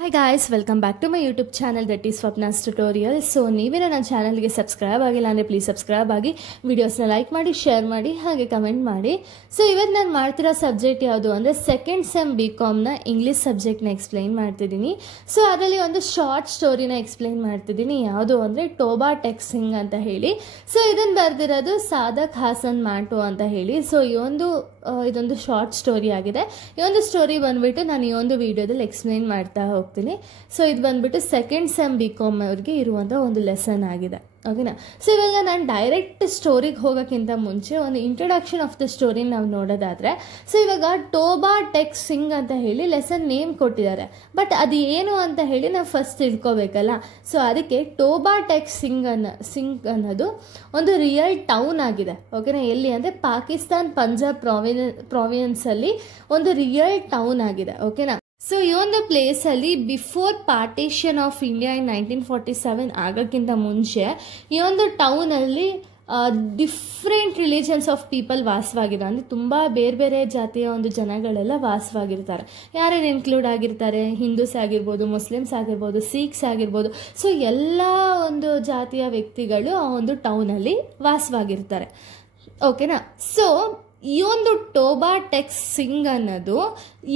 Hi guys, welcome back to my YouTube channel that is Swapna's Tutorial. So ನೀವೇನ ನನ್ನ ಚಾನಲ್ಗೆ subscribe ಆಗಿಲ್ಲ ಅಂದರೆ ಪ್ಲೀಸ್ ಸಬ್ಸ್ಕ್ರೈಬ್ ಆಗಿ ವಿಡಿಯೋಸ್ನ ಲೈಕ್ ಮಾಡಿ ಶೇರ್ ಮಾಡಿ ಹಾಗೆ ಕಮೆಂಟ್ ಮಾಡಿ. ಸೊ ಇವತ್ತು ನಾನು ಮಾಡ್ತಿರೋ ಸಬ್ಜೆಕ್ಟ್ ಯಾವುದು ಅಂದರೆ ಸೆಕೆಂಡ್ ಸೆಮ್ BComನ ಇಂಗ್ಲೀಷ್ ಸಬ್ಜೆಕ್ಟ್ನ ಎಕ್ಸ್ಪ್ಲೈನ್ ಮಾಡ್ತಿದ್ದೀನಿ. ಸೊ ಅದರಲ್ಲಿ ಒಂದು ಶಾರ್ಟ್ ಸ್ಟೋರಿನ ಎಕ್ಸ್ಪ್ಲೈನ್ ಮಾಡ್ತಿದ್ದೀನಿ. ಯಾವುದು ಅಂದರೆ ಟೋಬಾ ಟೆಕ್ ಸಿಂಗ್ ಅಂತ ಹೇಳಿ. ಸೊ ಇದನ್ನು ಬರೆದಿರೋದು ಸಾದಕ್ ಹಾಸನ್ ಮಾಂಟೋ ಅಂತ ಹೇಳಿ. ಸೊ ಇದೊಂದು ಶಾರ್ಟ್ ಸ್ಟೋರಿ ಆಗಿದೆ. ಈ ಒಂದು ಸ್ಟೋರಿ ಬಂದ್ಬಿಟ್ಟು ನಾನು ಈ ಒಂದು ವಿಡಿಯೋದಲ್ಲಿ ಎಕ್ಸ್ಪ್ಲೈನ್ ಮಾಡ್ತಾ ಹೋಗ್ತೀನಿ. ಸೊ ಇದು ಬಂದ್ಬಿಟ್ಟು ಸೆಕೆಂಡ್ ಸೆಮ್ BCom ಅವ್ರಿಗೆ ಇರುವಂಥ ಒಂದು ಲೆಸನ್ ಆಗಿದೆ. ಓಕೆನಾ. ಸೊ ಇವಾಗ ನಾನು ಡೈರೆಕ್ಟ್ ಸ್ಟೋರಿಗೆ ಹೋಗೋಕ್ಕಿಂತ ಮುಂಚೆ ಒಂದು ಇಂಟ್ರೊಡಕ್ಷನ್ ಆಫ್ ದ ಸ್ಟೋರಿ ನಾವು ನೋಡೋದಾದರೆ, ಸೊ ಇವಾಗ ಟೋಬಾ ಟೆಕ್ ಸಿಂಗ್ ಅಂತ ಹೇಳಿ ಲೆಸನ್ ನೇಮ್ ಕೊಟ್ಟಿದ್ದಾರೆ. ಬಟ್ ಅದು ಏನು ಅಂತ ಹೇಳಿ ನಾವು ಫಸ್ಟ್ ತಿಳ್ಕೊಬೇಕಲ್ಲ. ಸೊ ಅದಕ್ಕೆ ಟೋಬಾ ಟೆಕ್ ಸಿಂಗ್ ಅನ್ನೋದು ಒಂದು ರಿಯಲ್ ಟೌನ್ ಆಗಿದೆ. ಓಕೆನಾ. ಎಲ್ಲಿ ಅಂದರೆ ಪಾಕಿಸ್ತಾನ್ ಪಂಜಾಬ್ ಪ್ರಾವಿನ್ಸಲ್ಲಿ ಒಂದು ರಿಯಲ್ ಟೌನ್ ಆಗಿದೆ. ಓಕೆನಾ. ಸೊ ಈ ಒಂದು ಪ್ಲೇಸಲ್ಲಿ before partition of India in 1947 ಆಗೋಕ್ಕಿಂತ ಮುಂಚೆ ಈ ಒಂದು ಟೌನಲ್ಲಿ ಡಿಫ್ರೆಂಟ್ ರಿಲಿಜನ್ಸ್ ಆಫ್ ಪೀಪಲ್ ವಾಸವಾಗಿದ್ದಾರೆ. ಅಂದರೆ ತುಂಬ ಬೇರೆ ಬೇರೆ ಜಾತಿಯ ಒಂದು ಜನಗಳೆಲ್ಲ ವಾಸವಾಗಿರ್ತಾರೆ. ಯಾರ್ಯಾರು ಇನ್ಕ್ಲೂಡ್ ಆಗಿರ್ತಾರೆ? ಹಿಂದೂಸ್ ಆಗಿರ್ಬೋದು, ಮುಸ್ಲಿಮ್ಸ್ ಆಗಿರ್ಬೋದು, ಸಿಖ್ಸ್ ಆಗಿರ್ಬೋದು. ಸೊ ಎಲ್ಲ ಒಂದು ಜಾತಿಯ ವ್ಯಕ್ತಿಗಳು ಆ ಒಂದು ಟೌನಲ್ಲಿ ವಾಸವಾಗಿರ್ತಾರೆ. ಓಕೆನಾ. ಸೊ ಈ ಒಂದು ಟೋಬಾ ಟೆಕ್ ಸಿಂಗ್ ಅನ್ನೋದು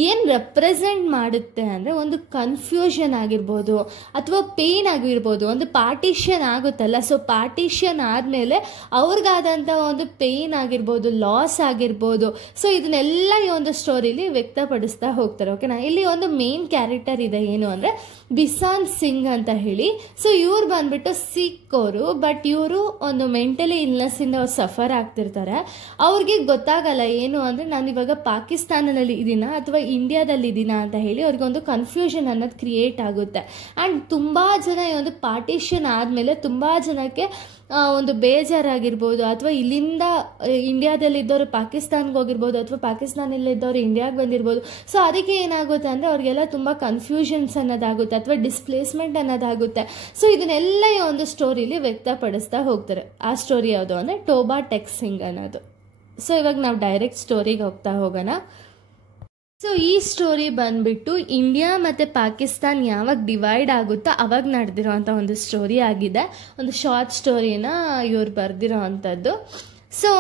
ಏನು ರೆಪ್ರೆಸೆಂಟ್ ಮಾಡುತ್ತೆ ಅಂದರೆ ಒಂದು ಕನ್ಫ್ಯೂಷನ್ ಆಗಿರ್ಬೋದು ಅಥವಾ ಪೇನ್ ಆಗಿರ್ಬೋದು. ಒಂದು ಪಾರ್ಟಿಷನ್ ಆಗುತ್ತಲ್ಲ, ಸೊ ಪಾರ್ಟಿಷನ್ ಆದಮೇಲೆ ಅವ್ರಿಗಾದಂಥ ಒಂದು ಪೇನ್ ಆಗಿರ್ಬೋದು, ಲಾಸ್ ಆಗಿರ್ಬೋದು. ಸೊ ಇದನ್ನೆಲ್ಲ ಈ ಒಂದು ಸ್ಟೋರಿಲಿ ವ್ಯಕ್ತಪಡಿಸ್ತಾ ಹೋಗ್ತಾರೆ. ಓಕೆನಾ. ಇಲ್ಲಿ ಒಂದು ಮೇನ್ ಕ್ಯಾರೆಕ್ಟರ್ ಇದೆ, ಏನು ಅಂದರೆ ಬಿಸಾನ್ ಸಿಂಗ್ ಅಂತ ಹೇಳಿ. ಸೊ ಇವ್ರು ಬಂದ್ಬಿಟ್ಟು ಸಿಖ್ ಅವರು. ಬಟ್ ಇವರು ಒಂದು ಮೆಂಟಲಿ ಇಲ್ನೆಸ್ಸಿಂದ ಅವ್ರು ಸಫರ್ ಆಗ್ತಿರ್ತಾರೆ. ಅವ್ರಿಗೆ ಗೊತ್ತಾಗಲ್ಲ ಏನು ಅಂದರೆ ನಾನು ಇವಾಗ ಪಾಕಿಸ್ತಾನದಲ್ಲಿ ಇದ್ದೀನಾ ಅಥವಾ ಇಂಡಿಯಾದಲ್ಲಿ ಇದ್ದೀನಾ ಅಂತ ಹೇಳಿ ಅವ್ರಿಗೊಂದು ಕನ್ಫ್ಯೂಷನ್ ಅನ್ನೋದು ಕ್ರಿಯೇಟ್ ಆಗುತ್ತೆ. ಆ್ಯಂಡ್ ತುಂಬ ಜನ ಈ ಒಂದು ಪಾರ್ಟಿಷನ್ ಆದಮೇಲೆ ತುಂಬ ಜನಕ್ಕೆ ಒಂದು ಬೇಜಾರಾಗಿರ್ಬೋದು, ಅಥವಾ ಇಲ್ಲಿಂದ ಇಂಡಿಯಾದಲ್ಲಿದ್ದವರು ಪಾಕಿಸ್ತಾನ್ಗೆ ಹೋಗಿರ್ಬೋದು, ಅಥವಾ ಪಾಕಿಸ್ತಾನದಲ್ಲಿದ್ದವರು ಇಂಡಿಯಾಗೆ ಬಂದಿರ್ಬೋದು. ಸೊ ಅದಕ್ಕೆ ಏನಾಗುತ್ತೆ ಅಂದರೆ ಅವ್ರಿಗೆಲ್ಲ ತುಂಬ ಕನ್ಫ್ಯೂಷನ್ಸ್ ಅನ್ನೋದಾಗುತ್ತೆ ಅಥವಾ ಡಿಸ್ಪ್ಲೇಸ್ಮೆಂಟ್ ಅನ್ನೋದಾಗುತ್ತೆ. ಸೊ ಇದನ್ನೆಲ್ಲ ಈ ಒಂದು ಸ್ಟೋರಿಲಿ ವ್ಯಕ್ತಪಡಿಸ್ತಾ ಹೋಗ್ತಾರೆ. ಆ ಸ್ಟೋರಿ ಯಾವುದು ಅಂದರೆ ಟೋಬಾ ಟೆಕ್ ಸಿಂಗ್ ಅನ್ನೋದು. ಸೊ ಇವಾಗ ನಾವು ಡೈರೆಕ್ಟ್ ಸ್ಟೋರಿಗೆ ಹೋಗ್ತಾ ಹೋಗೋಣ. ಸೊ ಈ ಸ್ಟೋರಿ ಬಂದ್ಬಿಟ್ಟು ಇಂಡಿಯಾ ಮತ್ತು ಪಾಕಿಸ್ತಾನ್ ಯಾವಾಗ ಡಿವೈಡ್ ಆಗುತ್ತೋ ಅವಾಗ ನಡೆದಿರೋವಂಥ ಒಂದು ಸ್ಟೋರಿ ಆಗಿದೆ. ಒಂದು ಶಾರ್ಟ್ ಸ್ಟೋರಿನ ಇವ್ರು ಬರೆದಿರೋ ಅಂಥದ್ದು. So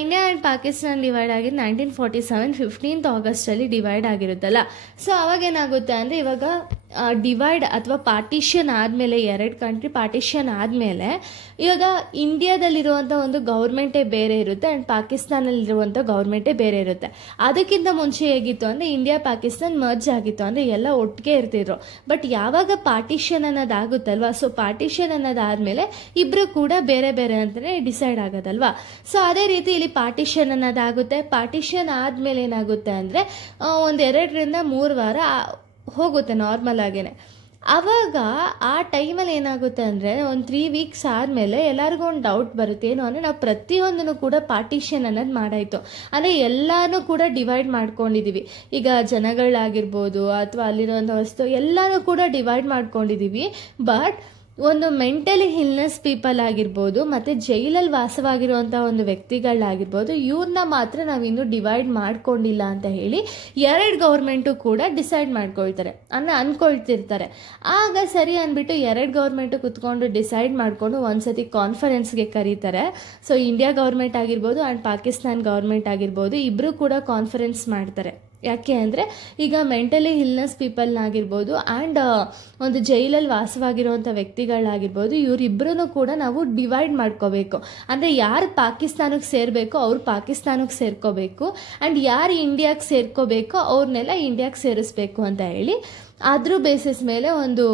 India and Pakistan divide ಆಗಿದ್ದು 1947 15th August ಡಿವೈಡ್ ಆಗಿರುತ್ತಲ್ಲ. ಸೊ ಅವಾಗ ಏನಾಗುತ್ತೆ ಅಂದರೆ ಇವಾಗ ಡಿವೈಡ್ ಅಥವಾ ಪಾರ್ಟಿಷನ್ ಆದಮೇಲೆ, ಎರಡು ಕಂಟ್ರಿ ಪಾರ್ಟಿಷನ್ ಆದಮೇಲೆ ಇವಾಗ ಇಂಡಿಯಾದಲ್ಲಿರುವಂಥ ಒಂದು ಗೌರ್ಮೆಂಟೇ ಬೇರೆ ಇರುತ್ತೆ ಆ್ಯಂಡ್ ಪಾಕಿಸ್ತಾನಲ್ಲಿರುವಂಥ ಗೌರ್ಮೆಂಟೇ ಬೇರೆ ಇರುತ್ತೆ. ಅದಕ್ಕಿಂತ ಮುಂಚೆ ಹೇಗಿತ್ತು ಅಂದರೆ ಇಂಡಿಯಾ ಪಾಕಿಸ್ತಾನ್ ಮರ್ಜ್ ಆಗಿತ್ತು, ಅಂದರೆ ಎಲ್ಲ ಒಟ್ಟಿಗೆ ಇರ್ತಿದ್ರು. ಬಟ್ ಯಾವಾಗ ಪಾರ್ಟಿಷನ್ ಅನ್ನೋದಾಗುತ್ತಲ್ವ, ಸೊ ಪಾರ್ಟಿಷನ್ ಅನ್ನೋದಾದಮೇಲೆ ಇಬ್ಬರು ಕೂಡ ಬೇರೆ ಬೇರೆ ಅಂತಲೇ ಡಿಸೈಡ್ ಆಗೋದಲ್ವಾ. ಸೊ ಅದೇ ರೀತಿ ಇಲ್ಲಿ ಪಾರ್ಟಿಷನ್ ಅನ್ನೋದಾಗುತ್ತೆ. ಪಾರ್ಟಿಷನ್ ಆದಮೇಲೆ ಏನಾಗುತ್ತೆ ಅಂದರೆ ಒಂದು 2 ರಿಂದ 3 ವಾರ ಹೋಗುತ್ತೆ ನಾರ್ಮಲ್ ಆಗೇನೆ. ಆವಾಗ ಆ ಟೈಮಲ್ಲಿ ಏನಾಗುತ್ತೆ ಅಂದರೆ ಒಂದು 3 weeks ಆದಮೇಲೆ ಎಲ್ಲರಿಗೂ ಒಂದು ಡೌಟ್ ಬರುತ್ತೆ. ಏನು ಅಂದರೆ ನಾವು ಪ್ರತಿಯೊಂದನ್ನು ಕೂಡ ಪಾರ್ಟಿಷನ್ ಅನ್ನೋದು ಮಾಡಾಯಿತು, ಅಂದರೆ ಎಲ್ಲನೂ ಕೂಡ ಡಿವೈಡ್ ಮಾಡ್ಕೊಂಡಿದ್ದೀವಿ. ಈಗ ಜನಗಳಾಗಿರ್ಬೋದು ಅಥವಾ ಅಲ್ಲಿರೋಂಥ ವಸ್ತು ಎಲ್ಲನೂ ಕೂಡ ಡಿವೈಡ್ ಮಾಡ್ಕೊಂಡಿದ್ದೀವಿ. ಬಟ್ ಒಂದು ಮೆಂಟಲಿ ಇಲ್ನೆಸ್ ಪೀಪಲ್ ಆಗಿರ್ಬೋದು ಮತ್ತು ಜೈಲಲ್ಲಿ ವಾಸವಾಗಿರುವಂಥ ಒಂದು ವ್ಯಕ್ತಿಗಳಾಗಿರ್ಬೋದು, ಇವ್ರನ್ನ ಮಾತ್ರ ನಾವಿನ್ನೂ ಡಿವೈಡ್ ಮಾಡ್ಕೊಂಡಿಲ್ಲ ಅಂತ ಹೇಳಿ 2 ಗೌರ್ಮೆಂಟು ಕೂಡ ಡಿಸೈಡ್ ಮಾಡ್ಕೊಳ್ತಾರೆ, ಅಂದ್ಕೊಳ್ತಿರ್ತಾರೆ. ಆಗ ಸರಿ ಅಂದ್ಬಿಟ್ಟು 2 ಗೌರ್ಮೆಂಟು ಕುತ್ಕೊಂಡು ಡಿಸೈಡ್ ಮಾಡಿಕೊಂಡು ಒಂದ್ಸತಿ ಕಾನ್ಫರೆನ್ಸ್ಗೆ ಕರೀತಾರೆ. ಸೊ ಇಂಡಿಯಾ ಗೌರ್ಮೆಂಟ್ ಆಗಿರ್ಬೋದು ಆ್ಯಂಡ್ ಪಾಕಿಸ್ತಾನ್ ಗೌರ್ಮೆಂಟ್ ಆಗಿರ್ಬೋದು ಇಬ್ಬರು ಕೂಡ ಕಾನ್ಫರೆನ್ಸ್ ಮಾಡ್ತಾರೆ. ಯಾಕೆ ಅಂದರೆ ಈಗ ಮೆಂಟಲಿ ಇಲ್ನೆಸ್ ಪೀಪಲ್ನಾಗಿರ್ಬೋದು ಆ್ಯಂಡ್ ಒಂದು ಜೈಲಲ್ಲಿ ವಾಸವಾಗಿರುವಂಥ ವ್ಯಕ್ತಿಗಳಾಗಿರ್ಬೋದು ಇವರಿಬ್ಬರೂ ಕೂಡ ನಾವು ಡಿವೈಡ್ ಮಾಡ್ಕೋಬೇಕು. ಅಂದರೆ ಯಾರು ಪಾಕಿಸ್ತಾನಕ್ಕೆ ಸೇರಬೇಕೋ ಅವ್ರು ಪಾಕಿಸ್ತಾನಕ್ಕೆ ಸೇರ್ಕೋಬೇಕು ಆ್ಯಂಡ್ ಯಾರು ಇಂಡಿಯಾಗೆ ಸೇರ್ಕೋಬೇಕೋ ಅವ್ರನ್ನೆಲ್ಲ ಇಂಡಿಯಾಗೆ ಸೇರಿಸ್ಬೇಕು ಅಂತ ಹೇಳಿ ಅದ್ರ ಬೇಸಿಸ್ ಮೇಲೆ ಒಂದು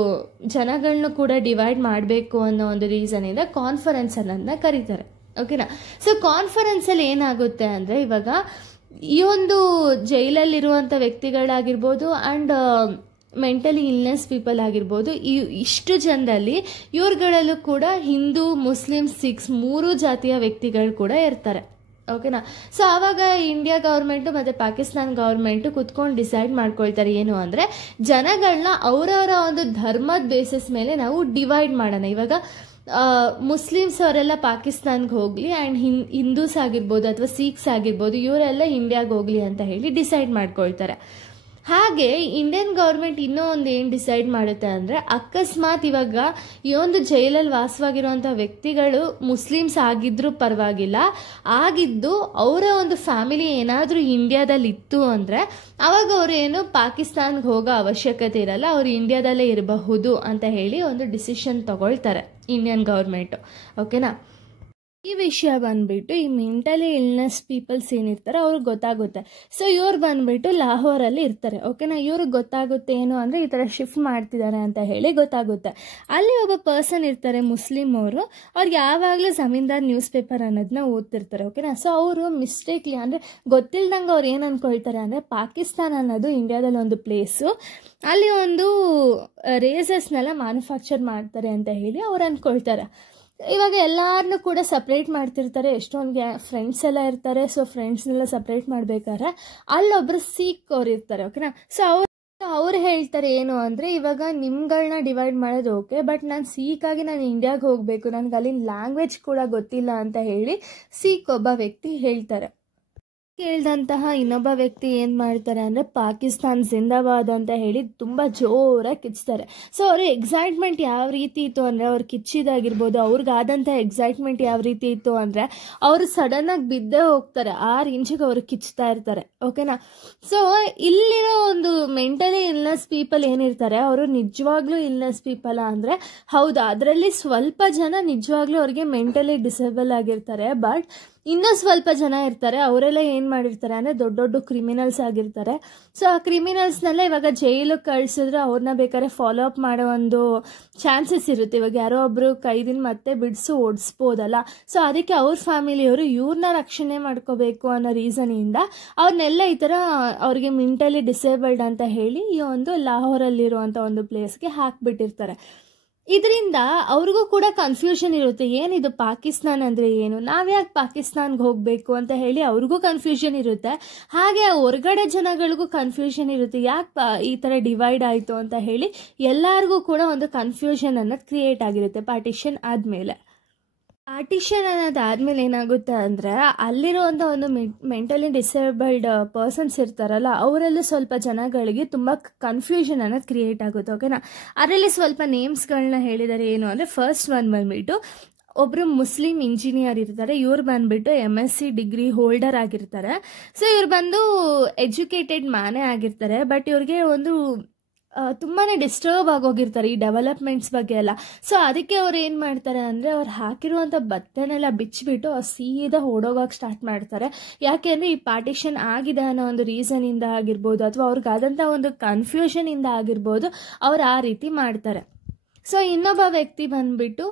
ಜನಗಳನ್ನ ಕೂಡ ಡಿವೈಡ್ ಮಾಡಬೇಕು ಅನ್ನೋ ಒಂದು ರೀಸನಿಂದ ಕಾನ್ಫರೆನ್ಸ್ ಅನ್ನೋದನ್ನ ಕರೀತಾರೆ. ಓಕೆನಾ. ಸೊ ಕಾನ್ಫರೆನ್ಸಲ್ಲಿ ಏನಾಗುತ್ತೆ ಅಂದರೆ ಇವಾಗ ಈ ಒಂದು ಜೈಲಲ್ಲಿರುವಂಥ ವ್ಯಕ್ತಿಗಳಾಗಿರ್ಬೋದು ಆ್ಯಂಡ್ ಮೆಂಟಲಿ ಇಲ್ನೆಸ್ ಪೀಪಲ್ ಆಗಿರ್ಬೋದು ಇಷ್ಟು ಜನದಲ್ಲಿ ಇವ್ರುಗಳಲ್ಲೂ ಕೂಡ ಹಿಂದೂ, ಮುಸ್ಲಿಮ್ಸ್, ಸಿಖ್ಸ್ 3 ಜಾತಿಯ ವ್ಯಕ್ತಿಗಳು ಕೂಡ ಇರ್ತಾರೆ. ಓಕೆನಾ. ಸೊ ಆವಾಗ ಇಂಡಿಯಾ ಗೌರ್ಮೆಂಟು ಮತ್ತು ಪಾಕಿಸ್ತಾನ್ ಗೌರ್ಮೆಂಟು ಕುತ್ಕೊಂಡು ಡಿಸೈಡ್ ಮಾಡ್ಕೊಳ್ತಾರೆ ಏನು ಅಂದರೆ ಜನಗಳನ್ನ ಅವರವರ ಒಂದು ಧರ್ಮದ ಬೇಸಿಸ್ ಮೇಲೆ ನಾವು ಡಿವೈಡ್ ಮಾಡೋಣ. ಇವಾಗ ಮುಸ್ಲಿಮ್ಸ್ ಅವರೆಲ್ಲ ಪಾಕಿಸ್ತಾನ್ಗೆ ಹೋಗಲಿ ಆ್ಯಂಡ್ ಹಿಂದೂಸ್ ಆಗಿರ್ಬೋದು ಅಥವಾ ಸಿಖ್ಸ್ ಆಗಿರ್ಬೋದು ಇವರೆಲ್ಲ ಇಂಡಿಯಾಗೆ ಹೋಗಲಿ ಅಂತ ಹೇಳಿ ಡಿಸೈಡ್ ಮಾಡ್ಕೊಳ್ತಾರೆ. ಹಾಗೆ ಇಂಡಿಯನ್ ಗೌರ್ಮೆಂಟ್ ಇನ್ನೂ ಒಂದು ಏನು ಡಿಸೈಡ್ ಮಾಡುತ್ತೆ ಅಂದರೆ, ಅಕಸ್ಮಾತ್ ಇವಾಗ ಈ ಒಂದು ಜೈಲಲ್ಲಿ ವಾಸವಾಗಿರುವಂಥ ವ್ಯಕ್ತಿಗಳು ಮುಸ್ಲಿಮ್ಸ್ ಆಗಿದ್ರೂ ಪರವಾಗಿಲ್ಲ, ಆಗಿದ್ದು ಅವರ ಒಂದು ಫ್ಯಾಮಿಲಿ ಏನಾದರೂ ಇಂಡಿಯಾದಲ್ಲಿ ಇತ್ತು ಅಂದರೆ ಅವಾಗ ಅವರು ಏನು ಪಾಕಿಸ್ತಾನ್ಗೆ ಹೋಗೋ ಅವಶ್ಯಕತೆ ಇರಲ್ಲ, ಅವರು ಇಂಡಿಯಾದಲ್ಲೇ ಇರಬಹುದು ಅಂತ ಹೇಳಿ ಒಂದು ಡಿಸಿಷನ್ ತಗೊಳ್ತಾರೆ ಇಂಡಿಯನ್ ಗೌರ್ಮೆಂಟು. ಓಕೆನಾ. ಈ ವಿಷಯ ಬಂದುಬಿಟ್ಟು ಈ ಮೆಂಟಲಿ ಇಲ್ನೆಸ್ ಪೀಪಲ್ಸ್ ಏನಿರ್ತಾರೆ ಅವ್ರಿಗೆ ಗೊತ್ತಾಗುತ್ತೆ. ಸೊ ಇವ್ರು ಬಂದುಬಿಟ್ಟು ಲಾಹೋರಲ್ಲಿ ಇರ್ತಾರೆ. ಓಕೆನಾ. ಇವ್ರಿಗೆ ಗೊತ್ತಾಗುತ್ತೆ ಏನು ಅಂದರೆ ಈ ಥರ ಶಿಫ್ಟ್ ಮಾಡ್ತಿದ್ದಾರೆ ಅಂತ ಹೇಳಿ ಗೊತ್ತಾಗುತ್ತೆ. ಅಲ್ಲಿ ಒಬ್ಬ ಪರ್ಸನ್ ಇರ್ತಾರೆ ಮುಸ್ಲಿಮ್ ಅವರು, ಅವ್ರಿಗೆ ಯಾವಾಗಲೂ ಜಮೀನ್ದಾರ್ ನ್ಯೂಸ್ ಪೇಪರ್ ಅನ್ನೋದನ್ನ ಓದ್ತಿರ್ತಾರೆ. ಓಕೆನಾ. ಸೊ ಅವರು ಮಿಸ್ಟೇಕ್ಲಿ ಅಂದರೆ ಗೊತ್ತಿಲ್ದಂಗೆ ಅವ್ರು ಏನು ಅಂದ್ಕೊಳ್ತಾರೆ ಅಂದರೆ ಪಾಕಿಸ್ತಾನ ಅನ್ನೋದು ಇಂಡಿಯಾದಲ್ಲಿ ಒಂದು ಪ್ಲೇಸು, ಅಲ್ಲಿ ಒಂದು ರೇಸಸ್ನೆಲ್ಲ ಮ್ಯಾನುಫ್ಯಾಕ್ಚರ್ ಮಾಡ್ತಾರೆ ಅಂತ ಹೇಳಿ ಅವ್ರು ಅಂದ್ಕೊಳ್ತಾರೆ. ಇವಾಗ ಎಲ್ಲರನ್ನೂ ಕೂಡ ಸಪ್ರೇಟ್ ಮಾಡ್ತಿರ್ತಾರೆ, ಎಷ್ಟೊಂದು ಫ್ರೆಂಡ್ಸ್ ಎಲ್ಲ ಇರ್ತಾರೆ. ಸೊ ಫ್ರೆಂಡ್ಸ್ನೆಲ್ಲ ಸಪ್ರೇಟ್ ಮಾಡಬೇಕಾದ್ರೆ ಅಲ್ಲೊಬ್ಬರು ಸಿಖ್ ಅವ್ರು ಇರ್ತಾರೆ. ಓಕೆನಾ. ಸೊ ಅವ್ರು ಹೇಳ್ತಾರೆ ಏನು ಅಂದರೆ, ಇವಾಗ ನಿಮ್ಗಳನ್ನ ಡಿವೈಡ್ ಮಾಡೋದು ಓಕೆ, ಬಟ್ ನಾನು ಸಿಖಾಗಿ ನಾನು ಇಂಡಿಯಾಗೆ ಹೋಗಬೇಕು, ನನಗೆ ಅಲ್ಲಿನ ಲ್ಯಾಂಗ್ವೇಜ್ ಕೂಡ ಗೊತ್ತಿಲ್ಲ ಅಂತ ಹೇಳಿ ಸಿಖ್ ಒಬ್ಬ ವ್ಯಕ್ತಿ ಹೇಳ್ತಾರೆ. ಕೇಳಿದಂತಹ ಇನ್ನೊಬ್ಬ ವ್ಯಕ್ತಿ ಏನು ಮಾಡ್ತಾರೆ ಅಂದರೆ ಪಾಕಿಸ್ತಾನ್ ಜಿಂದಾಬಾದ್ ಅಂತ ಹೇಳಿ ತುಂಬ ಜೋರಾಗಿ ಕಿಚ್ತಾರೆ. ಸೊ ಅವ್ರ ಎಕ್ಸೈಟ್ಮೆಂಟ್ ಯಾವ ರೀತಿ ಇತ್ತು ಅಂದರೆ, ಅವ್ರು ಕಿಚ್ಚಿದಾಗಿರ್ಬೋದು, ಅವ್ರಿಗಾದಂಥ ಎಕ್ಸೈಟ್ಮೆಂಟ್ ಯಾವ ರೀತಿ ಇತ್ತು ಅಂದರೆ ಅವರು ಸಡನ್ನಾಗಿ ಬಿದ್ದೇ ಹೋಗ್ತಾರೆ, 6 ಇಂಚಿಗೆ ಅವರು ಕಿಚ್ತಾ ಇರ್ತಾರೆ. ಓಕೆನಾ. ಸೊ ಇಲ್ಲಿರೋ ಒಂದು ಮೆಂಟಲಿ ಇಲ್ನೆಸ್ ಪೀಪಲ್ ಏನಿರ್ತಾರೆ ಅವರು ನಿಜವಾಗ್ಲೂ ಇಲ್ನೆಸ್ ಪೀಪಲ್ ಅಂದರೆ ಹೌದು, ಅದರಲ್ಲಿ ಸ್ವಲ್ಪ ಜನ ನಿಜವಾಗ್ಲೂ ಅವ್ರಿಗೆ ಮೆಂಟಲಿ ಡಿಸೇಬಲ್ ಆಗಿರ್ತಾರೆ. ಬಟ್ ಇನ್ನೂ ಸ್ವಲ್ಪ ಜನ ಇರ್ತಾರೆ, ಅವರೆಲ್ಲ ಏನು ಮಾಡಿರ್ತಾರೆ ಅಂದರೆ ದೊಡ್ಡ ದೊಡ್ಡ ಕ್ರಿಮಿನಲ್ಸ್ ಆಗಿರ್ತಾರೆ. ಸೊ ಆ ಕ್ರಿಮಿನಲ್ಸ್ನೆಲ್ಲ ಇವಾಗ ಜೈಲಿಗೆ ಕಳಿಸಿದ್ರೆ ಅವ್ರನ್ನ ಬೇಕಾದ್ರೆ ಫಾಲೋ ಅಪ್ ಮಾಡೋ ಒಂದು ಚಾನ್ಸಸ್ ಇರುತ್ತೆ. ಇವಾಗ ಯಾರೋ ಒಬ್ಬರು ಕೈದಿನ ಮತ್ತೆ ಬಿಡಿಸಿ ಓಡಿಸ್ಬೋದಲ್ಲ. ಸೊ ಅದಕ್ಕೆ ಅವ್ರ ಫ್ಯಾಮಿಲಿಯವರು ಇವ್ರನ್ನ ರಕ್ಷಣೆ ಮಾಡ್ಕೋಬೇಕು ಅನ್ನೋ ರೀಸನಿಂದ ಅವ್ರನ್ನೆಲ್ಲ ಈ ಥರ ಅವ್ರಿಗೆ ಮೆಂಟಲಿ ಡಿಸೇಬಲ್ಡ್ ಅಂತ ಹೇಳಿ ಈ ಒಂದು ಲಾಹೋರಲ್ಲಿರುವಂಥ ಒಂದು ಪ್ಲೇಸ್ಗೆ ಹಾಕಿಬಿಟ್ಟಿರ್ತಾರೆ. ಇದರಿಂದ ಅವ್ರಿಗೂ ಕೂಡ ಕನ್ಫ್ಯೂಷನ್ ಇರುತ್ತೆ, ಏನಿದು ಪಾಕಿಸ್ತಾನ್ ಅಂದರೆ ಏನು, ನಾವ್ಯಾಕೆ ಪಾಕಿಸ್ತಾನ್ಗೆ ಹೋಗಬೇಕು ಅಂತ ಹೇಳಿ ಅವ್ರಿಗೂ ಕನ್ಫ್ಯೂಷನ್ ಇರುತ್ತೆ. ಹಾಗೆ ಹೊರಗಡೆ ಜನಗಳಿಗೂ ಕನ್ಫ್ಯೂಷನ್ ಇರುತ್ತೆ, ಯಾಕೆ ಈ ಥರ ಡಿವೈಡ್ ಆಯಿತು ಅಂತ ಹೇಳಿ ಎಲ್ಲರಿಗೂ ಕೂಡ ಒಂದು ಕನ್ಫ್ಯೂಷನ್ ಅನ್ನೋದು ಕ್ರಿಯೇಟ್ ಆಗಿರುತ್ತೆ ಪಾರ್ಟಿಷನ್ ಆದಮೇಲೆ. ಪಾರ್ಟಿಷನ್ ಅನ್ನೋದಾದ್ಮೇಲೆ ಏನಾಗುತ್ತೆ ಅಂದರೆ ಅಲ್ಲಿರುವಂಥ ಒಂದು ಮೆಂಟಲಿ ಡಿಸೇಬಲ್ಡ್ ಪರ್ಸನ್ಸ್ ಇರ್ತಾರಲ್ಲ ಅವರಲ್ಲೂ ಸ್ವಲ್ಪ ಜನಗಳಿಗೆ ತುಂಬ ಕನ್ಫ್ಯೂಷನ್ ಅನ್ನೋದು ಕ್ರಿಯೇಟ್ ಆಗುತ್ತೆ. ಓಕೆನಾ. ಅದರಲ್ಲಿ ಸ್ವಲ್ಪ ನೇಮ್ಸ್ಗಳನ್ನ ಹೇಳಿದ್ದಾರೆ. ಏನು ಅಂದರೆ ಫಸ್ಟ್ ಒನ್ ಬಂದುಬಿಟ್ಟು ಒಬ್ಬರು ಮುಸ್ಲಿಂ ಇಂಜಿನಿಯರ್ ಇರ್ತಾರೆ. ಇವ್ರು ಬಂದುಬಿಟ್ಟು MSc ಡಿಗ್ರಿ ಹೋಲ್ಡರ್ ಆಗಿರ್ತಾರೆ. ಸೊ ಇವ್ರು ಬಂದು ಎಜುಕೇಟೆಡ್ ಮ್ಯಾನೇ ಆಗಿರ್ತಾರೆ. ಬಟ್ ಇವ್ರಿಗೆ ಒಂದು ತುಂಬಾ ಡಿಸ್ಟರ್ಬ್ ಆಗೋಗಿರ್ತಾರೆ ಈ ಡೆವಲಪ್ಮೆಂಟ್ಸ್ ಬಗ್ಗೆ ಎಲ್ಲ. ಸೊ ಅದಕ್ಕೆ ಅವ್ರು ಏನು ಮಾಡ್ತಾರೆ ಅಂದರೆ ಅವ್ರು ಹಾಕಿರುವಂಥ ಬಟ್ಟೆನೆಲ್ಲ ಬಿಚ್ಚಿಬಿಟ್ಟು ಅವ್ರು ಸೀದಾ ಓಡೋಗೋಕೆ ಸ್ಟಾರ್ಟ್ ಮಾಡ್ತಾರೆ. ಯಾಕೆ ಅಂದರೆ ಈ ಪಾರ್ಟಿಷನ್ ಆಗಿದೆ ಅನ್ನೋ ಒಂದು ರೀಸನಿಂದ ಆಗಿರ್ಬೋದು, ಅಥವಾ ಅವ್ರಿಗಾದಂಥ ಒಂದು ಕನ್ಫ್ಯೂಷನಿಂದ ಆಗಿರ್ಬೋದು, ಅವ್ರು ಆ ರೀತಿ ಮಾಡ್ತಾರೆ. ಸೊ ಇನ್ನೊಬ್ಬ ವ್ಯಕ್ತಿ ಬಂದುಬಿಟ್ಟು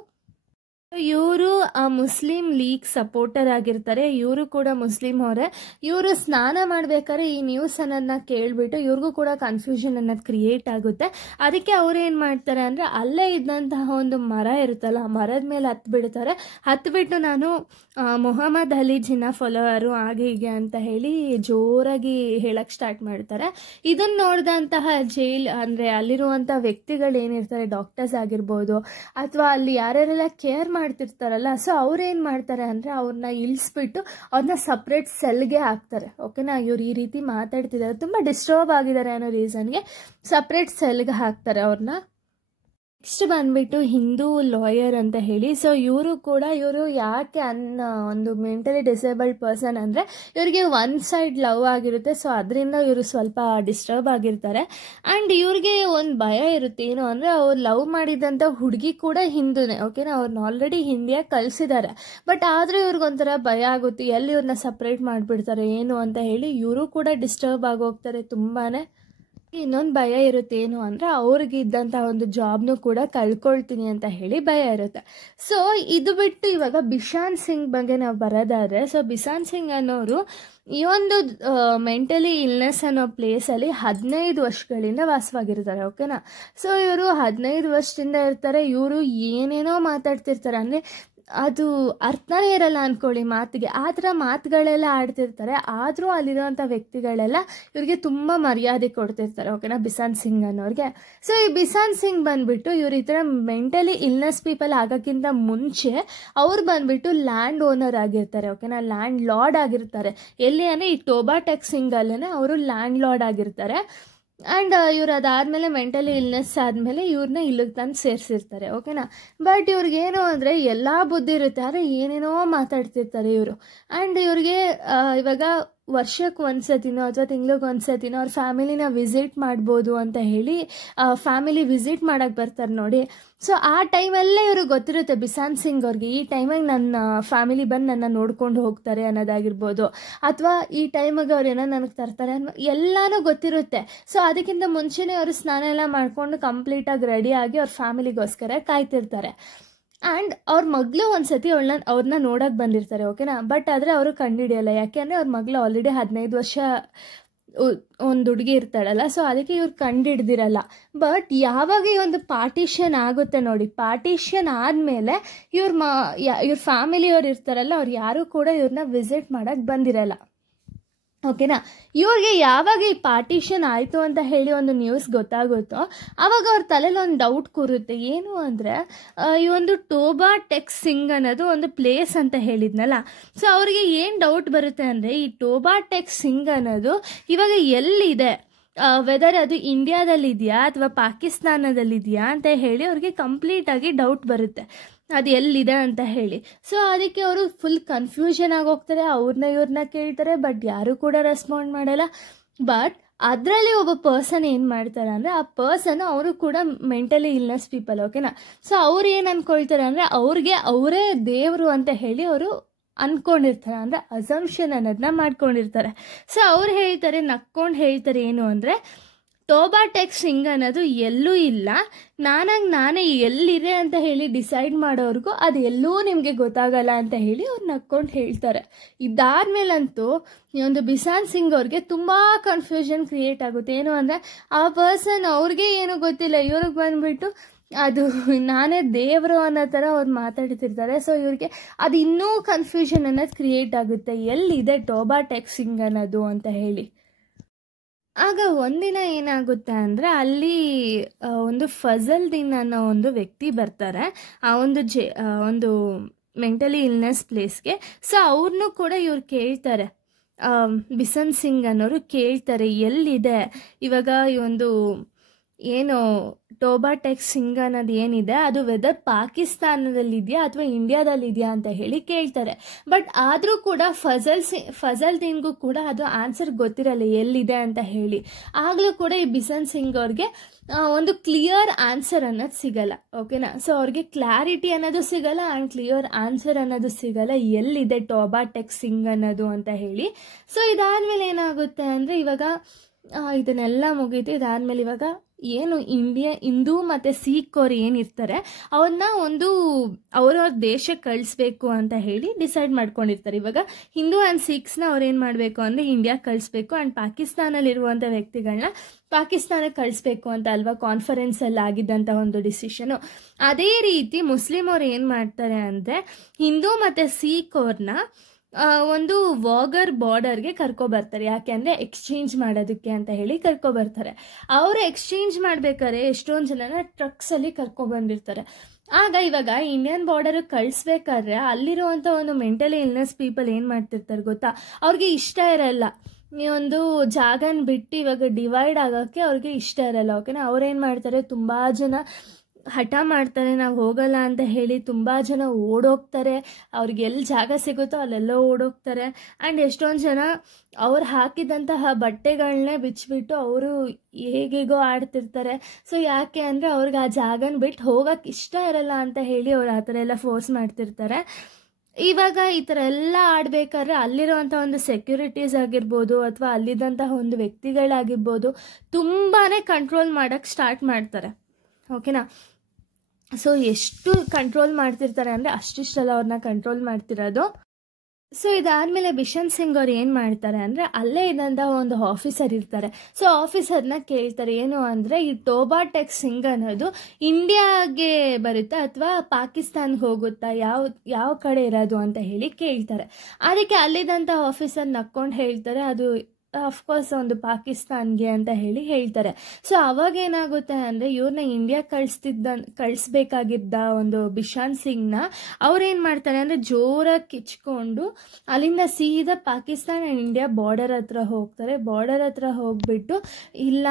ಇವರು ಮುಸ್ಲಿಂ ಲೀಗ್ ಸಪೋರ್ಟರ್ ಆಗಿರ್ತಾರೆ. ಇವರು ಕೂಡ ಮುಸ್ಲಿಂ ಅವರೇ. ಇವರು ಸ್ನಾನ ಮಾಡಬೇಕಾದ್ರೆ ಈ ನ್ಯೂಸ್ ಅನ್ನೋದನ್ನ ಕೇಳಿಬಿಟ್ಟು ಇವ್ರಿಗೂ ಕೂಡ ಕನ್ಫ್ಯೂಷನ್ ಅನ್ನೋದು ಕ್ರಿಯೇಟ್ ಆಗುತ್ತೆ. ಅದಕ್ಕೆ ಅವ್ರು ಏನು ಮಾಡ್ತಾರೆ ಅಂದರೆ ಅಲ್ಲೇ ಇದ್ದಂತಹ ಒಂದು ಮರ ಇರುತ್ತಲ್ಲ, ಆ ಮರದ ಮೇಲೆ ಹತ್ಬಿಡ್ತಾರೆ. ಹತ್ಬಿಟ್ಟು ನಾನು ಮೊಹಮ್ಮದ್ ಅಲಿ ಜಿನ್ನಾ ಫಾಲೋವರು ಹಾಗೆ ಹೀಗೆ ಅಂತ ಹೇಳಿ ಜೋರಾಗಿ ಹೇಳಕ್ಕೆ ಸ್ಟಾರ್ಟ್ ಮಾಡ್ತಾರೆ. ಇದನ್ನು ನೋಡಿದಂತಹ ಅಂದರೆ ಅಲ್ಲಿರುವಂಥ ವ್ಯಕ್ತಿಗಳು ಏನಿರ್ತಾರೆ, ಡಾಕ್ಟರ್ಸ್ ಆಗಿರ್ಬೋದು ಅಥವಾ ಅಲ್ಲಿ ಯಾರ್ಯಾರೆಲ್ಲ ಕೇರ್ ಮಾಡ್ತಿರ್ತಾರಲ್ಲ, ಸೊ ಅವ್ರೇನು ಮಾಡ್ತಾರೆ ಅಂದರೆ ಅವ್ರನ್ನ ಇಳಿಸ್ಬಿಟ್ಟು ಅವ್ರನ್ನ ಸಪ್ರೇಟ್ ಸೆಲ್ಗೆ ಹಾಕ್ತಾರೆ. ಓಕೆನಾ. ಇವ್ರು ಈ ರೀತಿ ಮಾತಾಡ್ತಿದ್ದಾರೆ, ತುಂಬ ಡಿಸ್ಟರ್ಬ್ ಆಗಿದ್ದಾರೆ ಅನ್ನೋ ರೀಸನ್ಗೆ ಸಪ್ರೇಟ್ ಸೆಲ್ಗೆ ಹಾಕ್ತಾರೆ ಅವ್ರನ್ನ. ನೆಕ್ಸ್ಟ್ ಬಂದುಬಿಟ್ಟು ಹಿಂದೂ ಲಾಯರ್ ಅಂತ ಹೇಳಿ. ಸೊ ಇವರು ಯಾಕೆ ಒಂದು ಮೆಂಟಲಿ ಡಿಸೇಬಲ್ಡ್ ಪರ್ಸನ್ ಅಂದರೆ ಇವರಿಗೆ ಒನ್ ಸೈಡ್ ಲವ್ ಆಗಿರುತ್ತೆ. ಸೊ ಅದರಿಂದ ಇವರು ಸ್ವಲ್ಪ ಡಿಸ್ಟರ್ಬ್ ಆಗಿರ್ತಾರೆ. ಆ್ಯಂಡ್ ಇವ್ರಿಗೆ ಒಂದು ಭಯ ಇರುತ್ತೆ, ಏನು ಅಂದರೆ ಅವ್ರು ಲವ್ ಮಾಡಿದಂಥ ಹುಡುಗಿ ಕೂಡ ಹಿಂದೂನೇ. ಓಕೆನಾ. ಅವ್ರನ್ನ ಆಲ್ರೆಡಿ ಹಿಂದಿಯಾಗಿ ಕಳಿಸಿದ್ದಾರೆ. ಬಟ್ ಆದರೂ ಇವ್ರಿಗೊಂಥರ ಭಯ ಆಗುತ್ತೆ, ಎಲ್ಲಿ ಇವ್ರನ್ನ ಸಪ್ರೇಟ್ ಮಾಡಿಬಿಡ್ತಾರೆ ಏನು ಅಂತ ಹೇಳಿ ಇವರು ಕೂಡ ಡಿಸ್ಟರ್ಬ್ ಆಗೋಗ್ತಾರೆ ತುಂಬಾ. ಇನ್ನೊಂದು ಭಯ ಇರುತ್ತೆ, ಏನು ಅಂದರೆ ಅವ್ರಿಗೆ ಇದ್ದಂಥ ಒಂದು ಜಾಬ್ನು ಕೂಡ ಕಳ್ಕೊಳ್ತೀನಿ ಅಂತ ಹೇಳಿ ಭಯ ಇರುತ್ತೆ. ಸೊ ಇದು ಬಿಟ್ಟು ಇವಾಗ ಬಿಷಾನ್ ಸಿಂಗ್ ಬಗ್ಗೆ ನಾವು ಬರೋದಾದರೆ, ಸೊ ಬಿಷಾನ್ ಸಿಂಗ್ ಅನ್ನೋರು ಈ ಒಂದು ಮೆಂಟಲಿ ಇಲ್ನೆಸ್ ಅನ್ನೋ ಪ್ಲೇಸಲ್ಲಿ 15 ವರ್ಷಗಳಿಂದ ವಾಸವಾಗಿರ್ತಾರೆ. ಓಕೆನಾ. ಸೊ ಇವರು 15 ವರ್ಷದಿಂದ ಇರ್ತಾರೆ. ಇವರು ಏನೇನೋ ಮಾತಾಡ್ತಿರ್ತಾರೆ, ಅಂದರೆ ಅದು ಅರ್ಥನೇ ಇರಲ್ಲ ಅಂದ್ಕೊಳ್ಳಿ ಮಾತಿಗೆ, ಆ ಥರ ಮಾತುಗಳೆಲ್ಲ ಆಡ್ತಿರ್ತಾರೆ. ಆದರೂ ಅಲ್ಲಿರೋಂಥ ವ್ಯಕ್ತಿಗಳೆಲ್ಲ ಇವ್ರಿಗೆ ತುಂಬ ಮರ್ಯಾದೆ ಕೊಡ್ತಿರ್ತಾರೆ. ಓಕೆನಾ. ಬಿಷಾನ್ ಸಿಂಗ್ ಅನ್ನೋರಿಗೆ. ಸೊ ಈ ಬಿಷಾನ್ ಸಿಂಗ್ ಬಂದುಬಿಟ್ಟು ಇವ್ರು ಈ ಥರ ಮೆಂಟಲಿ ಇಲ್ನೆಸ್ ಪೀಪಲ್ ಆಗೋಕ್ಕಿಂತ ಮುಂಚೆ ಅವ್ರು ಬಂದುಬಿಟ್ಟು ಲ್ಯಾಂಡ್ ಓನರ್ ಆಗಿರ್ತಾರೆ. ಓಕೆನಾ. ಲ್ಯಾಂಡ್ ಲಾರ್ಡ್ ಆಗಿರ್ತಾರೆ. ಎಲ್ಲಿ ಅಂದರೆ ಈ ಟೋಬಾ ಟೆಕ್ ಸಿಂಗಲ್ಲೇ ಅವರು ಲ್ಯಾಂಡ್ ಲಾರ್ಡ್ ಆಗಿರ್ತಾರೆ. ಆ್ಯಂಡ್ ಇವ್ರು ಅದಾದಮೇಲೆ ಮೆಂಟಲಿ ಇಲ್ನೆಸ್ ಆದಮೇಲೆ ಇವ್ರನ್ನ ಇಲ್ಲಿಗೆ ತಂದು ಸೇರಿಸಿರ್ತಾರೆ. ಓಕೆನಾ. ಬಟ್ ಇವ್ರಿಗೇನು ಅಂದರೆ ಎಲ್ಲ ಬುದ್ಧಿ ಇರುತ್ತೆ, ಆದರೆ ಏನೇನೋ ಮಾತಾಡ್ತಿರ್ತಾರೆ ಇವರು. ಆ್ಯಂಡ್ ಇವ್ರಿಗೆ ಇವಾಗ ವರ್ಷಕ್ಕೆ ಒಂದ್ಸತಿನೋ ಅಥವಾ ತಿಂಗ್ಳಿಗೆ ಒಂದ್ಸತಿನೋ ಅವ್ರ ಫ್ಯಾಮಿಲಿನ ವಿಸಿಟ್ ಮಾಡ್ಬೋದು ಅಂತ ಹೇಳಿ ಫ್ಯಾಮಿಲಿ ವಿಸಿಟ್ ಮಾಡೋಕ್ಕೆ ಬರ್ತಾರೆ ನೋಡಿ. ಸೊ ಆ ಟೈಮಲ್ಲೇ ಇವ್ರಿಗೆ ಗೊತ್ತಿರುತ್ತೆ ಬಿಸಾನ್ ಸಿಂಗ್ ಅವ್ರಿಗೆ, ಈ ಟೈಮಿಗೆ ನನ್ನ ಫ್ಯಾಮಿಲಿ ಬಂದು ನನ್ನ ನೋಡ್ಕೊಂಡು ಹೋಗ್ತಾರೆ ಅನ್ನೋದಾಗಿರ್ಬೋದು, ಅಥವಾ ಈ ಟೈಮಿಗೆ ಅವ್ರು ಏನೋ ನನಗೆ ತರ್ತಾರೆ ಅನ್ನೋ ಎಲ್ಲನೂ ಗೊತ್ತಿರುತ್ತೆ. ಸೊ ಅದಕ್ಕಿಂತ ಮುಂಚೆನೇ ಅವರು ಸ್ನಾನ ಎಲ್ಲ ಮಾಡಿಕೊಂಡು ಕಂಪ್ಲೀಟಾಗಿ ರೆಡಿಯಾಗಿ ಅವ್ರ ಫ್ಯಾಮಿಲಿಗೋಸ್ಕರ ಕಾಯ್ತಿರ್ತಾರೆ. ಆ್ಯಂಡ್ ಅವ್ರ ಮಗಳು ಒಂದ್ಸತಿ ಅವ್ರನ್ನ ನೋಡೋಕೆ ಬಂದಿರ್ತಾರೆ. ಓಕೆನಾ. ಬಟ್ ಆದರೆ ಅವರು ಕಂಡುಹಿಡಿಯಲ್ಲ, ಯಾಕೆಂದರೆ ಅವ್ರ ಮಗಳು ಆಲ್ರೆಡಿ 15 ವರ್ಷ ಒಂದು ಹುಡುಗಿ ಇರ್ತಾಳಲ್ಲ, ಸೊ ಅದಕ್ಕೆ ಇವ್ರು ಕಂಡುಹಿಡ್ದಿರಲ್ಲ. ಬಟ್ ಯಾವಾಗ ಈ ಒಂದು ಪಾರ್ಟಿಷನ್ ಆಗುತ್ತೆ ನೋಡಿ, ಪಾರ್ಟಿಷನ್ ಆದಮೇಲೆ ಇವ್ರ ಫ್ಯಾಮಿಲಿಯವ್ರು ಇರ್ತಾರಲ್ಲ, ಅವ್ರು ಯಾರೂ ಕೂಡ ಇವ್ರನ್ನ ವಿಸಿಟ್ ಮಾಡೋಕ್ಕೆ ಬಂದಿರಲ್ಲ. ಓಕೆನಾ. ಇವ್ರಿಗೆ ಯಾವಾಗ ಈ ಪಾರ್ಟಿಷನ್ ಆಯಿತು ಅಂತ ಹೇಳಿ ಒಂದು ನ್ಯೂಸ್ ಗೊತ್ತಾಗುತ್ತೋ ಆವಾಗ ಅವ್ರ ತಲೆಯಲ್ಲಿ ಒಂದು ಡೌಟ್ ಕೂರುತ್ತೆ. ಏನು ಅಂದರೆ ಈ ಒಂದು ಟೋಬಾ ಟೆಕ್ ಸಿಂಗ್ ಅನ್ನೋದು ಒಂದು ಪ್ಲೇಸ್ ಅಂತ ಹೇಳಿದ್ನಲ್ಲ, ಸೊ ಅವರಿಗೆ ಏನು ಡೌಟ್ ಬರುತ್ತೆ ಅಂದರೆ ಈ ಟೋಬಾ ಟೆಕ್ ಸಿಂಗ್ ಅನ್ನೋದು ಇವಾಗ ಎಲ್ಲಿದೆ, ವೆದರ್ ಅದು ಇಂಡಿಯಾದಲ್ಲಿದೆಯಾ ಅಥವಾ ಪಾಕಿಸ್ತಾನದಲ್ಲಿದೆಯಾ ಅಂತ ಹೇಳಿ ಅವ್ರಿಗೆ ಕಂಪ್ಲೀಟಾಗಿ ಡೌಟ್ ಬರುತ್ತೆ ಅದು ಎಲ್ಲಿದೆ ಅಂತ ಹೇಳಿ. ಸೊ ಅದಕ್ಕೆ ಅವರು ಫುಲ್ ಕನ್ಫ್ಯೂಷನ್ ಆಗೋಗ್ತಾರೆ, ಇವ್ರನ್ನ ಕೇಳ್ತಾರೆ, ಬಟ್ ಯಾರೂ ಕೂಡ ರೆಸ್ಪಾಂಡ್ ಮಾಡಲ್ಲ. ಬಟ್ ಅದರಲ್ಲಿ ಒಬ್ಬ ಪರ್ಸನ್ ಏನು ಮಾಡ್ತಾರೆ ಅಂದರೆ ಆ ಪರ್ಸನ್ ಅವರು ಕೂಡ ಮೆಂಟಲಿ ಇಲ್ನೆಸ್ ಪೀಪಲ್. ಓಕೆನಾ. ಸೊ ಅವ್ರು ಏನು ಅಂದ್ಕೊಳ್ತಾರೆ ಅಂದರೆ ಅವ್ರಿಗೆ ಅವರೇ ದೇವರು ಅಂತ ಹೇಳಿ ಅವರು ಅಂದ್ಕೊಂಡಿರ್ತಾರೆ, ಅಂದರೆ ಅಸಂಪ್ಷನ್ ಅನ್ನೋದನ್ನ ಮಾಡ್ಕೊಂಡಿರ್ತಾರೆ. ಸೊ ಅವ್ರು ಹೇಳ್ತಾರೆ, ನಕ್ಕೊಂಡು ಹೇಳ್ತಾರೆ ಏನು ಅಂದರೆ ಟೋಬಾ ಟೆಕ್ ಸಿಂಗ್ ಅನ್ನೋದು ಎಲ್ಲೂ ಇಲ್ಲ, ನಾನೇ ಎಲ್ಲಿದೆ ಅಂತ ಹೇಳಿ ಡಿಸೈಡ್ ಮಾಡೋರ್ಗೂ ಅದು ಎಲ್ಲೂ ನಿಮಗೆ ಗೊತ್ತಾಗಲ್ಲ ಅಂತ ಹೇಳಿ ಅವ್ರು ನಕ್ಕೊಂಡು ಹೇಳ್ತಾರೆ. ಇದಾದ್ಮೇಲಂತೂ ಈ ಒಂದು ಬಿಸಾನ್ ಸಿಂಗ್ ಅವ್ರಿಗೆ ತುಂಬ ಕನ್ಫ್ಯೂಷನ್ ಕ್ರಿಯೇಟ್ ಆಗುತ್ತೆ. ಏನು ಅಂದರೆ ಆ ಪರ್ಸನ್ ಅವ್ರಿಗೆ ಏನೂ ಗೊತ್ತಿಲ್ಲ, ಇವ್ರಿಗೆ ಬಂದುಬಿಟ್ಟು ಅದು ನಾನೇ ದೇವರು ಅನ್ನೋ ಥರ ಅವ್ರು ಮಾತಾಡ್ತಿರ್ತಾರೆ. ಸೊ ಇವ್ರಿಗೆ ಅದು ಇನ್ನೂ ಕನ್ಫ್ಯೂಷನ್ ಅನ್ನೋದು ಕ್ರಿಯೇಟ್ ಆಗುತ್ತೆ, ಎಲ್ಲಿದೆ ಟೋಬಾ ಟೆಕ್ ಸಿಂಗ್ ಅನ್ನೋದು ಅಂತ ಹೇಳಿ. ಆಗ ಒಂದಿನ ಏನಾಗುತ್ತೆ ಅಂದರೆ ಅಲ್ಲಿ ಒಂದು ಫಜಲ್ ದೀನ್ ಅನ್ನೋ ಒಂದು ವ್ಯಕ್ತಿ ಬರ್ತಾರೆ ಆ ಒಂದು ಮೆಂಟಲಿ ಇಲ್ನೆಸ್ ಪ್ಲೇಸ್ಗೆ. ಸೊ ಅವ್ರನ್ನೂ ಕೂಡ ಇವ್ರು ಕೇಳ್ತಾರೆ, ಬಿಸನ್ ಸಿಂಗ್ ಅನ್ನೋರು ಕೇಳ್ತಾರೆ ಎಲ್ಲಿದೆ ಇವಾಗ ಈ ಒಂದು ಏನು ಟೋಬಾ ಟೆಕ್ ಸಿಂಗ್ ಅನ್ನೋದು ಏನಿದೆ ಅದು ವೆದರ್ ಪಾಕಿಸ್ತಾನದಲ್ಲಿದೆಯಾ ಅಥವಾ ಇಂಡಿಯಾದಲ್ಲಿದೆಯಾ ಅಂತ ಹೇಳಿ ಕೇಳ್ತಾರೆ. ಬಟ್ ಆದರೂ ಕೂಡ ಫಜಲ್ ದೀನ್ಗೂ ಕೂಡ ಅದು ಆನ್ಸರ್ ಗೊತ್ತಿರಲ್ಲ ಎಲ್ಲಿದೆ ಅಂತ ಹೇಳಿ. ಆಗಲೂ ಕೂಡ ಈ ಬಿಸನ್ ಸಿಂಗ್ ಅವ್ರಿಗೆ ಒಂದು ಕ್ಲಿಯರ್ ಆನ್ಸರ್ ಅನ್ನೋದು ಸಿಗಲ್ಲ. ಓಕೆನಾ. ಸೊ ಅವ್ರಿಗೆ ಕ್ಲಾರಿಟಿ ಅನ್ನೋದು ಸಿಗಲ್ಲ ಆ್ಯಂಡ್ ಕ್ಲಿಯರ್ ಆನ್ಸರ್ ಅನ್ನೋದು ಸಿಗಲ್ಲ ಎಲ್ಲಿದೆ ಟೋಬಾ ಟೆಕ್ ಸಿಂಗ್ ಅನ್ನೋದು ಅಂತ ಹೇಳಿ. ಸೊ ಇದಾದಮೇಲೆ ಏನಾಗುತ್ತೆ ಅಂದರೆ ಇವಾಗ ಇದನ್ನೆಲ್ಲ ಮುಗೀತು. ಇದಾದಮೇಲೆ ಇವಾಗ ಏನು ಹಿಂದೂ ಮತ್ತು ಸಿಖ್ ಅವ್ರು ಏನಿರ್ತಾರೆ ಅವ್ರನ್ನ ಅವ್ರವ್ರ ದೇಶಕ್ಕೆ ಕಳಿಸ್ಬೇಕು ಅಂತ ಹೇಳಿ ಡಿಸೈಡ್ ಮಾಡ್ಕೊಂಡಿರ್ತಾರೆ. ಇವಾಗ ಹಿಂದೂ ಆ್ಯಂಡ್ ಸಿಖ್ಸ್ನ ಅವ್ರೇನು ಮಾಡಬೇಕು ಅಂದರೆ ಇಂಡಿಯಾಗೆ ಕಳಿಸ್ಬೇಕು ಆ್ಯಂಡ್ ಪಾಕಿಸ್ತಾನಲ್ಲಿರುವಂಥ ವ್ಯಕ್ತಿಗಳನ್ನ ಪಾಕಿಸ್ತಾನಕ್ಕೆ ಕಳಿಸ್ಬೇಕು ಅಂತ ಅಲ್ವಾ ಕಾನ್ಫರೆನ್ಸಲ್ಲಿ ಆಗಿದ್ದಂಥ ಒಂದು ಡಿಸಿಷನು. ಅದೇ ರೀತಿ ಮುಸ್ಲಿಮ್ ಅವ್ರು ಏನು ಮಾಡ್ತಾರೆ ಅಂದರೆ ಹಿಂದೂ ಮತ್ತು ಸಿಖ್ ಅವ್ರನ್ನ ಒಂದು ವಾಗರ್ ಬಾರ್ಡರ್ಗೆ ಕರ್ಕೊಬರ್ತಾರೆ. ಯಾಕೆ ಅಂದರೆ ಎಕ್ಸ್ಚೇಂಜ್ ಮಾಡೋದಕ್ಕೆ ಅಂತ ಹೇಳಿ ಕರ್ಕೊಬರ್ತಾರೆ. ಅವರು ಎಕ್ಸ್ಚೇಂಜ್ ಮಾಡಬೇಕಾದ್ರೆ ಎಷ್ಟೊಂದು ಜನನ ಟ್ರಕ್ಸಲ್ಲಿ ಕರ್ಕೊಬಂದಿರ್ತಾರೆ. ಆಗ ಇವಾಗ ಇಂಡಿಯನ್ ಬಾರ್ಡರ್ಗೆ ಕಳಿಸ್ಬೇಕಾದ್ರೆ ಅಲ್ಲಿರುವಂಥ ಒಂದು ಮೆಂಟಲಿ ಇಲ್ನೆಸ್ ಪೀಪಲ್ ಏನು ಮಾಡ್ತಿರ್ತಾರೆ ಗೊತ್ತಾ, ಅವ್ರಿಗೆ ಇಷ್ಟ ಇರಲ್ಲ ಈ ಒಂದು ಜಾಗನ ಬಿಟ್ಟು ಇವಾಗ ಡಿವೈಡ್ ಆಗೋಕ್ಕೆ ಅವ್ರಿಗೆ ಇಷ್ಟ ಇರಲ್ಲ. ಓಕೆನಾ. ಅವ್ರೇನು ಮಾಡ್ತಾರೆ, ತುಂಬ ಜನ ಹಠ ಮಾಡ್ತಾರೆ, ನಾವು ಹೋಗಲ್ಲ ಅಂತ ಹೇಳಿ ತುಂಬ ಜನ ಓಡೋಗ್ತಾರೆ. ಅವ್ರಿಗೆ ಎಲ್ಲಿ ಜಾಗ ಸಿಗುತ್ತೋ ಅಲ್ಲೆಲ್ಲೋ ಓಡೋಗ್ತಾರೆ. ಆ್ಯಂಡ್ ಎಷ್ಟೊಂದು ಜನ ಅವ್ರು ಹಾಕಿದಂತಹ ಬಟ್ಟೆಗಳನ್ನೇ ಬಿಚ್ಚಿಬಿಟ್ಟು ಅವರು ಹೇಗೇಗೋ ಆಡ್ತಿರ್ತಾರೆ. ಸೊ ಯಾಕೆ ಅಂದರೆ ಅವ್ರಿಗೆ ಆ ಜಾಗನ ಬಿಟ್ಟು ಹೋಗೋಕ್ಕೆ ಇಷ್ಟ ಇರಲ್ಲ ಅಂತ ಹೇಳಿ ಅವ್ರು ಆ ಥರ ಎಲ್ಲ ಫೋರ್ಸ್ ಮಾಡ್ತಿರ್ತಾರೆ. ಇವಾಗ ಈ ಥರ ಎಲ್ಲ ಆಡಬೇಕಾದ್ರೆ ಅಲ್ಲಿರುವಂಥ ಒಂದು ಸೆಕ್ಯೂರಿಟೀಸ್ ಆಗಿರ್ಬೋದು ಅಥವಾ ಅಲ್ಲಿದ್ದಂತಹ ಒಂದು ವ್ಯಕ್ತಿಗಳಾಗಿರ್ಬೋದು ತುಂಬಾ ಕಂಟ್ರೋಲ್ ಮಾಡೋಕ್ಕೆ ಸ್ಟಾರ್ಟ್ ಮಾಡ್ತಾರೆ. ಓಕೆನಾ. ಸೊ ಎಷ್ಟು ಕಂಟ್ರೋಲ್ ಮಾಡ್ತಿರ್ತಾರೆ ಅಂದರೆ ಅಷ್ಟಿಷ್ಟೆಲ್ಲ ಅವ್ರನ್ನ ಕಂಟ್ರೋಲ್ ಮಾಡ್ತಿರೋದು. ಸೊ ಇದಾದಮೇಲೆ ಬಿಷನ್ ಸಿಂಗ್ ಅವ್ರು ಏನು ಮಾಡ್ತಾರೆ ಅಂದರೆ ಅಲ್ಲೇ ಇದ್ದಂಥ ಒಂದು ಆಫೀಸರ್ ಇರ್ತಾರೆ. ಸೊ ಆಫೀಸರ್ನ ಕೇಳ್ತಾರೆ ಏನು ಅಂದರೆ ಈ ಟೋಬಾ ಟೆಕ್ ಸಿಂಗ್ ಅನ್ನೋದು ಇಂಡಿಯಾಗೆ ಬರುತ್ತಾ ಅಥವಾ ಪಾಕಿಸ್ತಾನ್ಗೆ ಹೋಗುತ್ತಾ, ಯಾವ ಕಡೆ ಇರೋದು ಅಂತ ಹೇಳಿ ಕೇಳ್ತಾರೆ. ಅದಕ್ಕೆ ಅಲ್ಲಿದ್ದಂಥ ಆಫೀಸರ್ ನಕ್ಕೊಂಡು ಹೇಳ್ತಾರೆ ಅದು ಅಫ್ಕೋರ್ಸ್ ಒಂದು ಪಾಕಿಸ್ತಾನ್ಗೆ ಅಂತ ಹೇಳ್ತಾರೆ. ಸೊ ಅವಾಗ ಏನಾಗುತ್ತೆ ಅಂದರೆ ಇವ್ರನ್ನ ಇಂಡಿಯಾ ಕಳಿಸ್ಬೇಕಾಗಿದ್ದ ಒಂದು ಬಿಷಾನ್ ಸಿಂಗ್ನ ಅವ್ರೇನು ಮಾಡ್ತಾರೆ ಅಂದರೆ ಜೋರಾಗಿ ಕಿಚ್ಕೊಂಡು ಅಲ್ಲಿಂದ ಸೀದಾ ಪಾಕಿಸ್ತಾನ ಆ್ಯಂಡ್ ಇಂಡಿಯಾ ಬಾರ್ಡರ್ ಹತ್ರ ಹೋಗ್ತಾರೆ. ಬಾರ್ಡರ್ ಹತ್ರ ಹೋಗ್ಬಿಟ್ಟು ಇಲ್ಲ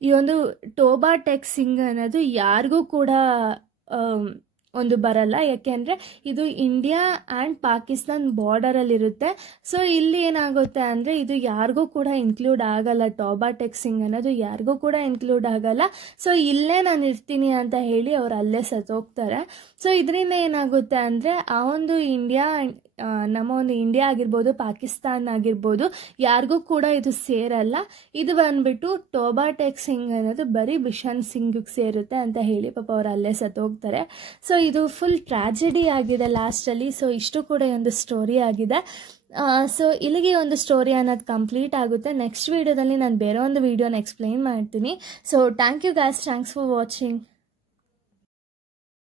ಈ ಒಂದು ಟೋಬಾ ಟೆಕ್ ಸಿಂಗ್ ಅನ್ನೋದು ಯಾರಿಗೂ ಕೂಡ ಒಂದು ಬರಲ್ಲ, ಯಾಕೆಂದರೆ ಇದು ಇಂಡಿಯಾ ಆ್ಯಂಡ್ ಪಾಕಿಸ್ತಾನ್ ಬಾರ್ಡರಲ್ಲಿರುತ್ತೆ. ಸೊ ಇಲ್ಲಿ ಏನಾಗುತ್ತೆ ಅಂದರೆ ಇದು ಯಾರಿಗೂ ಕೂಡ ಇನ್ಕ್ಲೂಡ್ ಆಗಲ್ಲ, ಟೋಬಾ ಟೆಕ್ ಸಿಂಗ್ ಅನ್ನೋದು ಯಾರಿಗೂ ಕೂಡ ಇನ್ಕ್ಲೂಡ್ ಆಗಲ್ಲ. ಸೊ ಇಲ್ಲೇ ನಾನು ಇರ್ತೀನಿ ಅಂತ ಹೇಳಿ ಅವ್ರು ಅಲ್ಲೇ ಸತ್ತೋಗ್ತಾರೆ. ಸೊ ಇದರಿಂದ ಏನಾಗುತ್ತೆ ಅಂದರೆ ಆ ಒಂದು ನಮ್ಮ ಒಂದು ಇಂಡಿಯಾ ಆಗಿರ್ಬೋದು, ಪಾಕಿಸ್ತಾನ್ ಆಗಿರ್ಬೋದು, ಯಾರಿಗೂ ಕೂಡ ಇದು ಸೇರಲ್ಲ. ಇದು ಬಂದ್ಬಿಟ್ಟು ಟೋಬಾ ಟೆಕ್ ಸಿಂಗ್ ಅನ್ನೋದು ಬರೀ ಬಿಷಾನ್ ಸಿಂಗ್ಗೆ ಸೇರುತ್ತೆ ಅಂತ ಹೇಳಿ ಪಾಪ ಅವ್ರು ಅಲ್ಲೇ ಸತ್ತೋಗ್ತಾರೆ. ಸೊ ಇದು ಫುಲ್ ಟ್ರಾಜಿಡಿ ಆಗಿದೆ ಲಾಸ್ಟಲ್ಲಿ. ಸೊ ಇಷ್ಟು ಕೂಡ ಒಂದು ಸ್ಟೋರಿ ಆಗಿದೆ. ಸೊ ಇಲ್ಲಿಗೆ ಒಂದು ಸ್ಟೋರಿ ಅನ್ನೋದು ಕಂಪ್ಲೀಟ್ ಆಗುತ್ತೆ. ನೆಕ್ಸ್ಟ್ ವೀಡಿಯೋದಲ್ಲಿ ನಾನು ಬೇರೆ ಒಂದು ವೀಡಿಯೋನ ಎಕ್ಸ್ಪ್ಲೈನ್ ಮಾಡ್ತೀನಿ. So thank you guys, thanks for watching.